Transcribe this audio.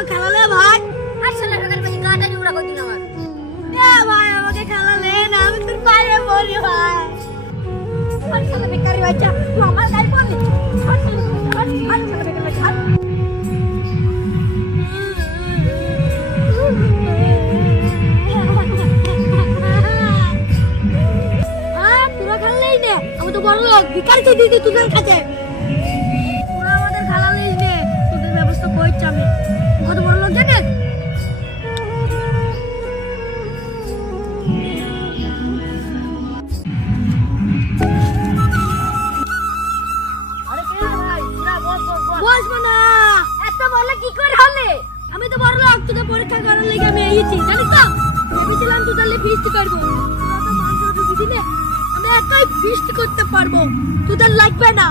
আমার খেলালে ভাই। আসলে সকাল থেকে গাটা জোড়া করছি না আমার। ভাই আমাকে খেলালে না, আমি তোর পায়ে পড়ি ভাই। আসলে বেকারি বাচ্চা তুই আমার গায়ে পড়লি। আসলে বেকারি বাচ্চা। তোরা খেললেই নে, আমি তো বড় লোক, ভিখারি চাই দিদি তোদের কাছে। তোরা আমাদের খেলালেই নে, তোদের ব্যবস্থা করছি আমি। কত বড় লোক জানিস? আরে কে ভাই পুরা বস বস বস। বসবো না, এত বলে কি করে হলে? আমি তো বড় লোক, তোদের পরীক্ষা করার লেগে আমি এসেছি, জানিস তো? ভেবেছিলাম তোদের ফিস্ট করবো, তোরা তো মাংস ঢুকি দিলে, আমি একাই ফিস্ট করতে পারবো, তোদের লাগবে না।